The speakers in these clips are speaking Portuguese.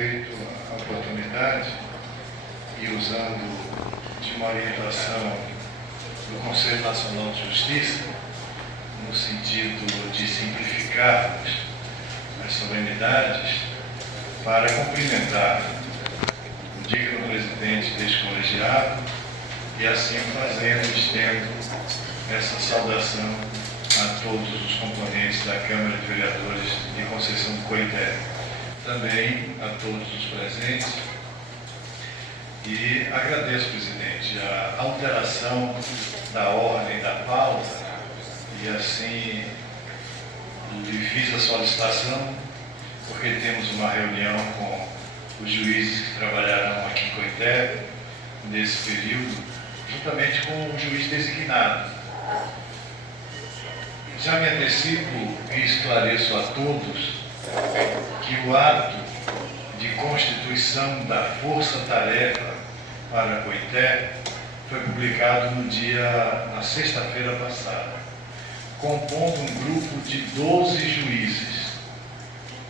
aproveito a oportunidade e usando de uma orientação do Conselho Nacional de Justiça, no sentido de simplificarmos as solenidades, para cumprimentar o digno presidente deste colegiado e assim fazendo, estendo essa saudação a todos os componentes da Câmara de Vereadores de Conceição do Coité, também a todos os presentes. E agradeço, presidente, a alteração da ordem da pauta e assim lhe fiz a solicitação porque temos uma reunião com os juízes que trabalharão aqui em Coité nesse período, juntamente com o juiz designado. Já me antecipo e esclareço a todos que o ato de constituição da Força-Tarefa para Coité foi publicado na sexta-feira passada, compondo um grupo de 12 juízes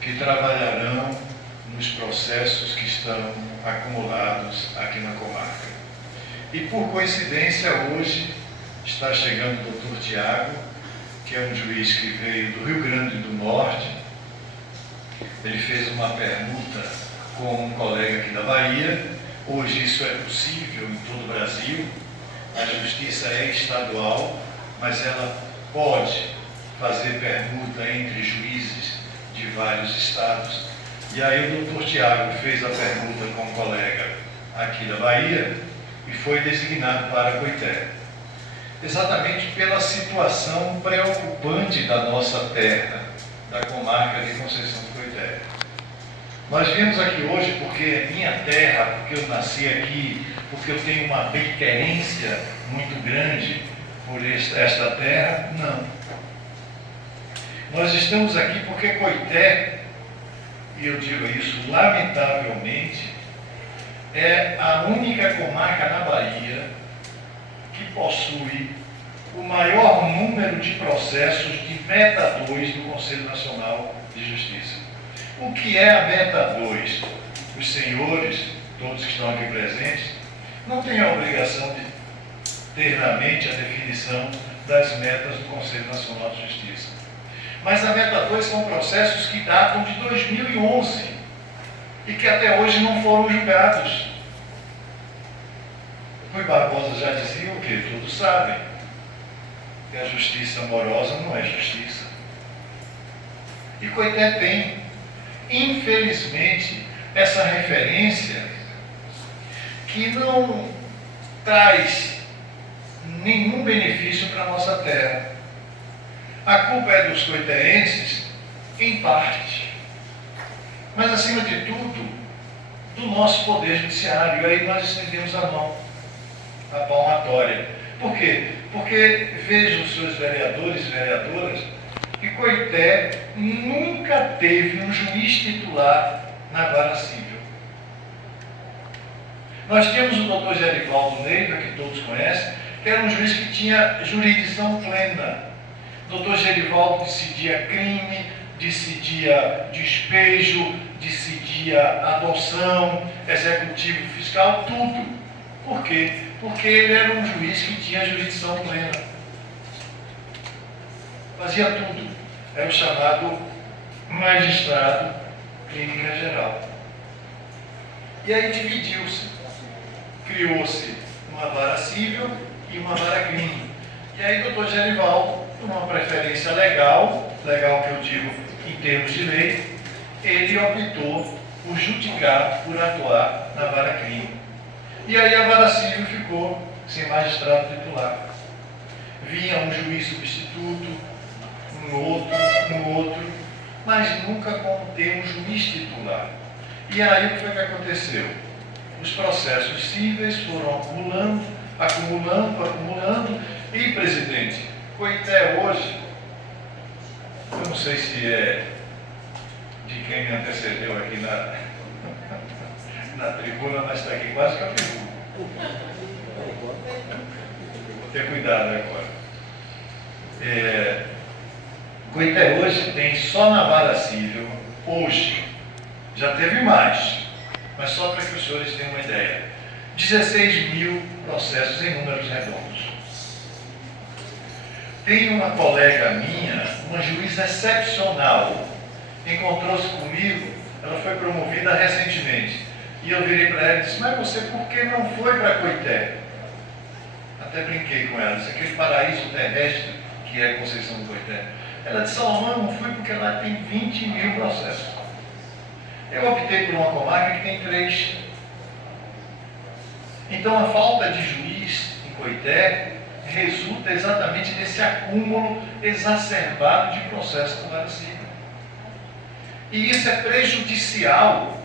que trabalharão nos processos que estão acumulados aqui na comarca. E por coincidência, hoje está chegando o doutor Tiago, que é um juiz que veio do Rio Grande do Norte. Ele fez uma permuta com um colega aqui da Bahia. Hoje isso é possível em todo o Brasil. A justiça é estadual, mas ela pode fazer permuta entre juízes de vários estados. E aí o doutor Tiago fez a permuta com um colega aqui da Bahia e foi designado para Coité, exatamente pela situação preocupante da nossa terra, da comarca de Conceição do Coité. Nós viemos aqui hoje porque é minha terra, porque eu nasci aqui, porque eu tenho uma bem-querência muito grande por esta terra. Não. Nós estamos aqui porque Coité, e eu digo isso lamentavelmente, é a única comarca na Bahia que possui o maior número de processos de Meta 2 do Conselho Nacional de Justiça. O que é a Meta 2? Os senhores, todos que estão aqui presentes, não têm a obrigação de ter na mente a definição das metas do Conselho Nacional de Justiça. Mas a Meta 2 são processos que datam de 2011 e que até hoje não foram julgados. Rui Barbosa já dizia o que todos sabem, que a justiça amorosa não é justiça. E Coité tem, infelizmente, essa referência que não traz nenhum benefício para a nossa terra. A culpa é dos coiteenses, em parte, mas acima de tudo, do nosso poder judiciário. E aí nós estendemos a mão, a palmatória. Por quê? Porque vejam os seus vereadores e vereadoras que Coité nunca teve um juiz titular na vara civil. Nós tínhamos o doutor Gerivaldo Neiva, que todos conhecem, que era um juiz que tinha jurisdição plena. O doutor Gerivaldo decidia crime, decidia despejo, decidia adoção, executivo fiscal, tudo. Por quê? Porque ele era um juiz que tinha jurisdição plena. Fazia tudo. Era o chamado magistrado clínica geral. E aí dividiu-se. Criou-se uma vara civil e uma vara crime. E aí o doutor Gerivaldo, por uma preferência legal que eu digo em termos de lei, ele optou por judicar, por atuar na vara crime. E aí a vara civil ficou sem magistrado titular. Vinha um juiz substituto, no outro, mas nunca com ter um juiz titular. E aí o que foi que aconteceu? Os processos cíveis foram acumulando, e, presidente, Coité hoje, eu não sei se é de quem me antecedeu aqui na tribuna, mas está aqui quase que eu pergunto. Vou ter cuidado agora. Coité hoje tem só na vara civil, hoje, Já teve mais, mas só para que os senhores tenham uma ideia. 16 mil processos em números redondos. Tem uma colega minha, uma juíza excepcional, encontrou-se comigo, ela foi promovida recentemente. E eu virei para ela e disse, mas você por que não foi para Coité? Até brinquei com ela, disse, aquele paraíso terrestre que é Conceição do Coité. Ela disse, Salomão, eu não fui porque lá tem 20 mil processos. Eu optei por uma comarca que tem 3. Então a falta de juiz em Coité resulta exatamente desse acúmulo exacerbado de processos no Vara Civil. E isso é prejudicial.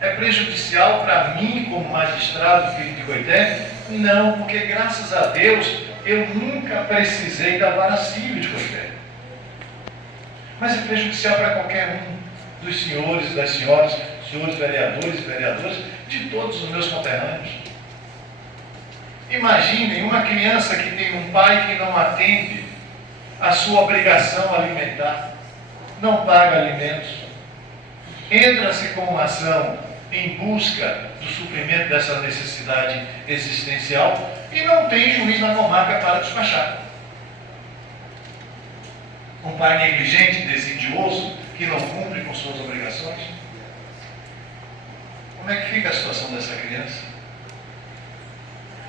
É prejudicial para mim, como magistrado, filho de Coité? Não, porque graças a Deus eu nunca precisei da Vara Civil de Coité. Mas é prejudicial para qualquer um dos senhores, das senhoras, senhores vereadores e vereadoras, de todos os meus conterrâneos. Imaginem uma criança que tem um pai que não atende a sua obrigação alimentar, não paga alimentos, entra-se com uma ação em busca do suprimento dessa necessidade existencial e não tem juiz na comarca para despachar. Um pai negligente, desidioso, que não cumpre com suas obrigações. Como é que fica a situação dessa criança?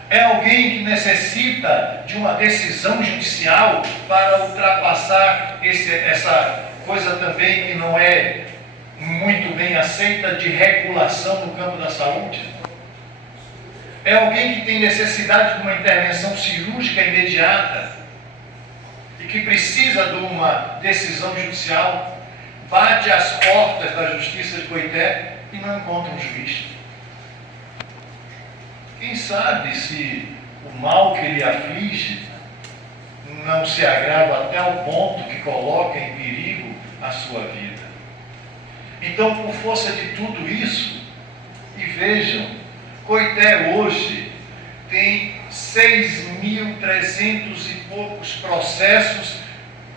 É alguém que necessita de uma decisão judicial para ultrapassar essa coisa também que não é muito bem aceita de regulação no campo da saúde. É alguém que tem necessidade de uma intervenção cirúrgica imediata e que precisa de uma decisão judicial, bate às portas da Justiça de Coité e não encontra um juiz. Quem sabe se o mal que lhe aflige não se agrava até o ponto que coloca em perigo a sua vida. Então, por força de tudo isso, e vejam, Coité hoje tem 6.300 e poucos processos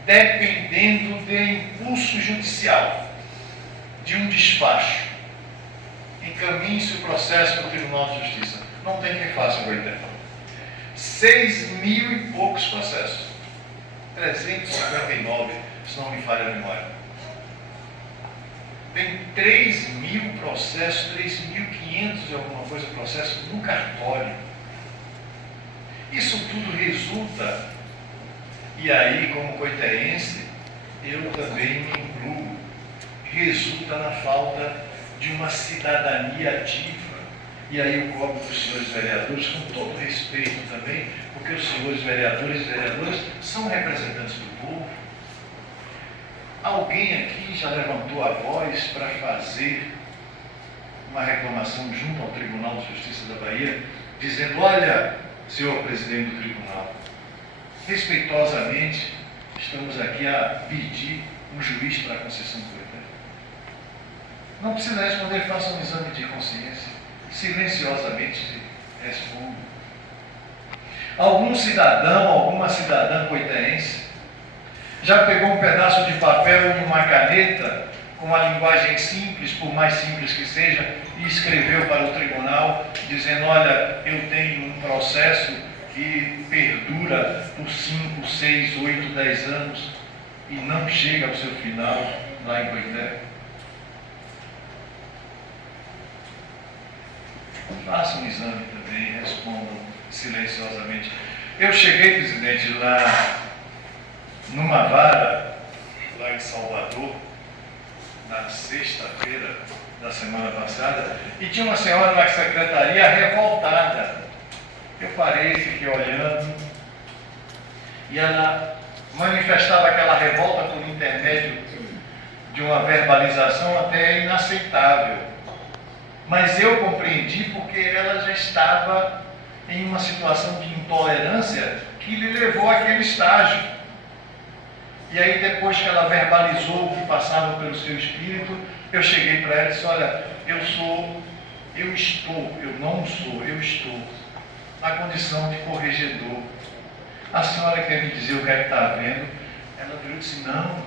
dependendo de impulso judicial, de um despacho. Encaminhe-se o processo para o Tribunal de Justiça. Não tem quem faça o Coité. 6.000 e poucos processos. 359, se não me falha a memória. Tem 3.000 processos, 3.500 e alguma coisa processos no cartório. Isso tudo resulta, e aí como coitéense, eu também me incluo, resulta na falta de uma cidadania ativa. E aí eu cobro para os senhores vereadores, com todo respeito também, porque os senhores vereadores e vereadoras são representantes do povo. Alguém aqui já levantou a voz para fazer uma reclamação junto ao Tribunal de Justiça da Bahia, dizendo, olha, senhor presidente do tribunal, respeitosamente, estamos aqui a pedir um juiz para a Conceição do Coité. Não precisa responder, faça um exame de consciência. Silenciosamente responda. Algum cidadão, alguma cidadã coitéense já pegou um pedaço de papel e uma caneta com uma linguagem simples, por mais simples que seja, e escreveu para o tribunal, dizendo, olha, eu tenho um processo que perdura por 5, 6, 8, 10 anos e não chega ao seu final lá em Coité. Faça um exame também, respondam silenciosamente. Eu cheguei, presidente, lá numa vara, lá em Salvador, na sexta-feira da semana passada, e tinha uma senhora na secretaria revoltada. Eu parei, fiquei olhando, e ela manifestava aquela revolta por intermédio de uma verbalização até inaceitável. Mas eu compreendi porque ela já estava em uma situação de intolerância que lhe levou àquele estágio. E aí, depois que ela verbalizou o que passava pelo seu espírito, eu cheguei para ela e disse, olha, eu estou na condição de corregedor. A senhora quer me dizer o que é que está havendo? Ela virou e disse, não,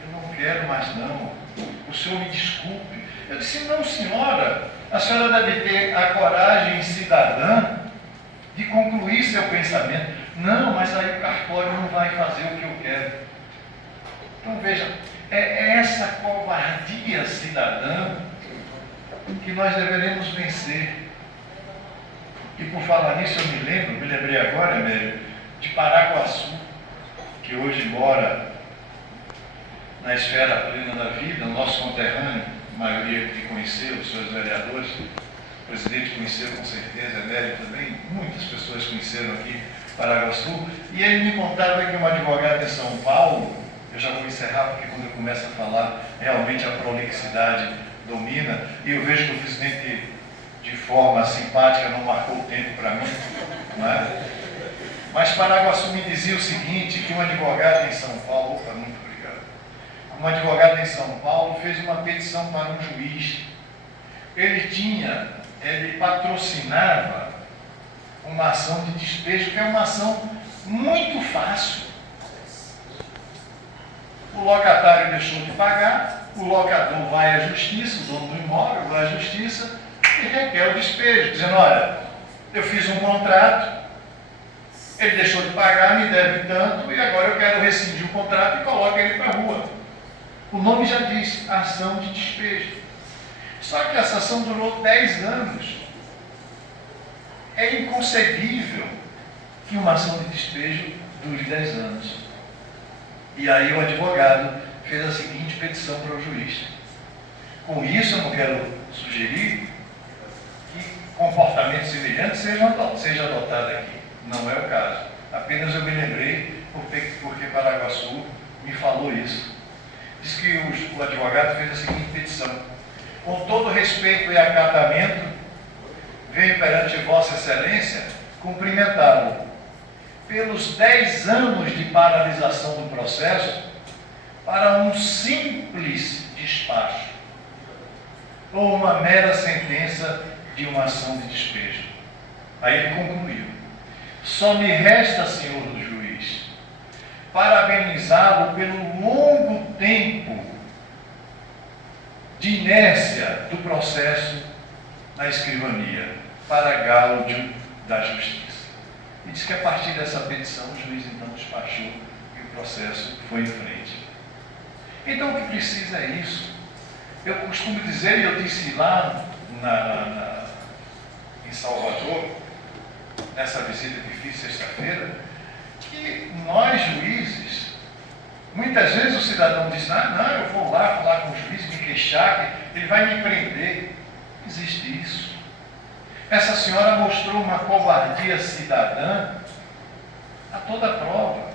eu não quero mais não. o senhor me desculpe. Eu disse, não, senhora, a senhora deve ter a coragem cidadã de concluir seu pensamento. Não, mas aí o cartório não vai fazer o que eu quero. Então veja, é essa covardia cidadã que nós deveremos vencer. E por falar nisso, eu me lembrei agora, Emério, de Paraguaçu, que hoje mora na esfera plena da vida, nosso conterrâneo, a maioria que conheceu, os seus vereadores, o presidente conheceu com certeza, Emério também, muitas pessoas conheceram aqui Paraguaçu, e ele me contava que um advogado em São Paulo, eu já vou encerrar porque quando eu começo a falar, realmente a prolixidade domina, e eu vejo que o presidente de forma simpática não marcou o tempo para mim, não é? Mas Paraguaçu me dizia o seguinte, que um advogado em São Paulo, muito obrigado, um advogado em São Paulo fez uma petição para um juiz. Ele patrocinava uma ação de despejo, que é uma ação muito fácil. O locatário deixou de pagar, o locador vai à justiça, o dono do imóvel vai à justiça e requer o despejo, dizendo, olha, eu fiz um contrato, ele deixou de pagar, me deve tanto, e agora eu quero rescindir o contrato e coloco ele para a rua. O nome já diz, ação de despejo. Só que essa ação durou 10 anos. É inconcebível que uma ação de despejo dure 10 anos. E aí o advogado fez a seguinte petição para o juiz. Com isso eu não quero sugerir que comportamento semelhante seja adotado aqui. Não é o caso. Apenas eu me lembrei porque Paraguaçu me falou isso. Diz que o advogado fez a seguinte petição. Com todo respeito e acatamento, venho perante Vossa Excelência cumprimentá-lo pelos 10 anos de paralisação do processo para um simples despacho ou uma mera sentença de uma ação de despejo. Aí ele concluiu. Só me resta, senhor do juiz, parabenizá-lo pelo longo tempo de inércia do processo na escrivania, para gáudio da justiça. E diz que a partir dessa petição o juiz então despachou e o processo foi em frente. Então o que precisa é isso. Eu costumo dizer, e eu disse lá em Salvador, nessa visita que fiz sexta-feira, que nós juízes, muitas vezes o cidadão diz, não, eu vou lá falar com o juiz, me queixar, que ele vai me prender. Não existe isso. Essa senhora mostrou uma covardia cidadã a toda prova.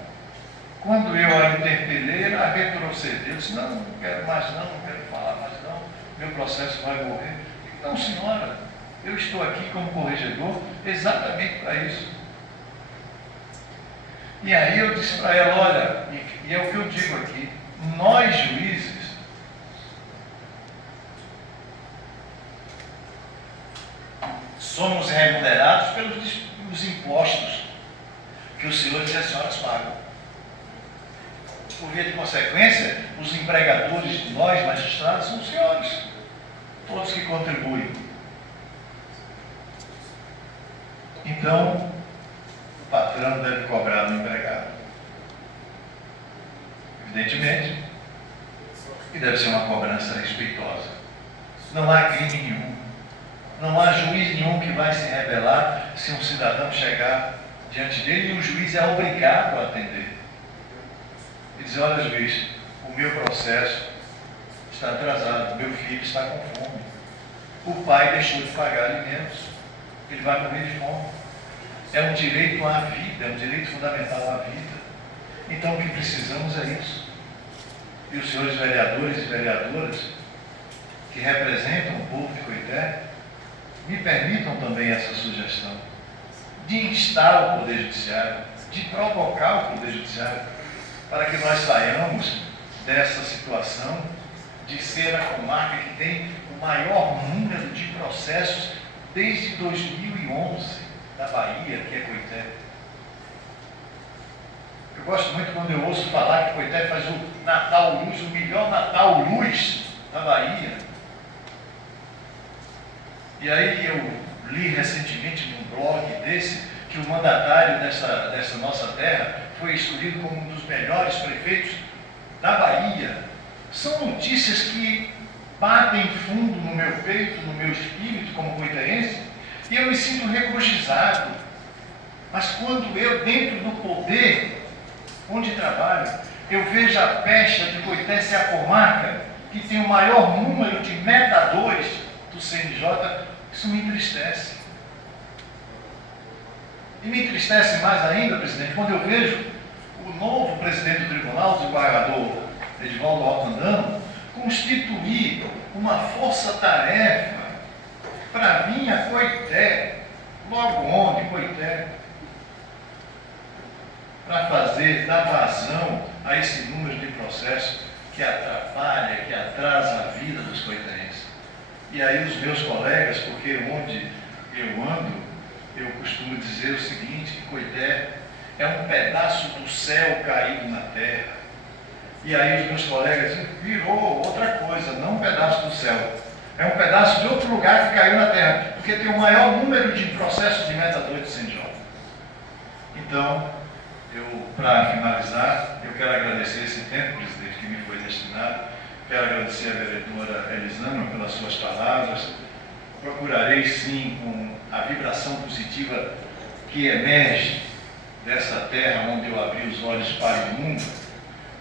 Quando eu a interpelei, ela retrocedeu, disse, não quero mais não quero falar mais não, meu processo vai morrer. Não, senhora, eu estou aqui como corregedor exatamente para isso. E aí eu disse para ela, olha, e é o que eu digo aqui, nós juízes, somos remunerados pelos impostos que os senhores e as senhoras pagam. Por via de consequência, os empregadores de nós, magistrados, são os senhores, todos que contribuem. Então, o patrão deve cobrar do empregado. Evidentemente, que deve ser uma cobrança respeitosa. Não há crime nenhum. Não há juiz nenhum que vai se rebelar se um cidadão chegar diante dele e o juiz é obrigado a atender. E dizer, olha juiz, o meu processo está atrasado, meu filho está com fome. O pai deixou de pagar alimentos, ele vai morrer de fome. É um direito à vida, é um direito fundamental à vida. Então o que precisamos é isso. E os senhores vereadores e vereadoras que representam o povo de Coité, me permitam também essa sugestão de instar o Poder Judiciário, de provocar o Poder Judiciário, para que nós saiamos dessa situação de ser a comarca que tem o maior número de processos desde 2011 da Bahia, que é Coité. Eu gosto muito quando eu ouço falar que Coité faz o Natal Luz, o melhor Natal Luz da Bahia. E aí eu li recentemente num blog desse que o mandatário dessa nossa terra foi escolhido como um dos melhores prefeitos da Bahia. São notícias que batem fundo no meu peito, no meu espírito como coitaense, e eu me sinto regozijado. Mas quando eu, dentro do poder onde trabalho, eu vejo a pecha de Coité ser a comarca que tem o maior número de metadores do CNJ, isso me entristece. E me entristece mais ainda, presidente, quando eu vejo o novo presidente do tribunal, o desembargador Edivaldo Altandano, constituir uma força-tarefa para vir a Coité, logo onde Coité, para dar vazão a esse número de processos que atrapalha, que atrasa a vida dos coitaenses. E aí os meus colegas, porque onde eu ando, eu costumo dizer o seguinte, que Coité é um pedaço do céu caído na terra. E aí os meus colegas dizem, virou outra coisa, não um pedaço do céu. É um pedaço de outro lugar que caiu na terra, porque tem o maior número de processos de metadores de CNJ. Então, para finalizar, eu quero agradecer esse tempo, presidente, que me foi destinado. Quero agradecer a vereadora Elisângela pelas suas palavras. Procurarei, sim, com a vibração positiva que emerge dessa terra onde eu abri os olhos para o mundo,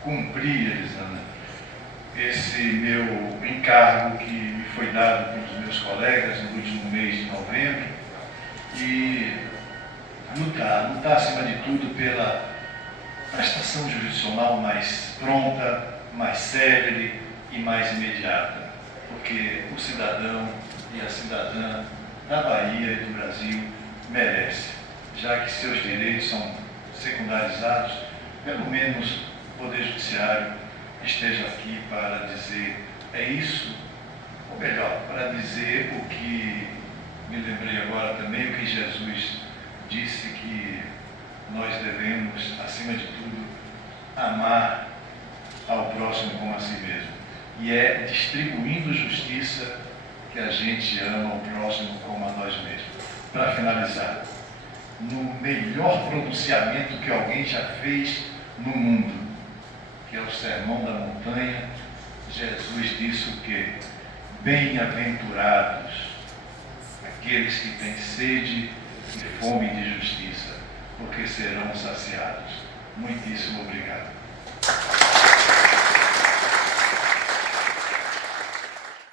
cumprir, Elisângela, esse meu encargo que me foi dado pelos meus colegas no último mês de novembro e lutar acima de tudo pela prestação jurisdicional mais pronta, mais célere e mais imediata, porque o cidadão e a cidadã da Bahia e do Brasil merece, já que seus direitos são secundarizados, pelo menos o Poder Judiciário esteja aqui para dizer é isso, ou melhor, para dizer o que me lembrei agora também, o que Jesus disse, que nós devemos, acima de tudo, amar ao próximo como a si mesmo. E é distribuindo justiça que a gente ama o próximo como a nós mesmos. Para finalizar, no melhor pronunciamento que alguém já fez no mundo, que é o Sermão da Montanha, Jesus disse o quê? Bem-aventurados aqueles que têm sede e fome de justiça, porque serão saciados. Muitíssimo obrigado.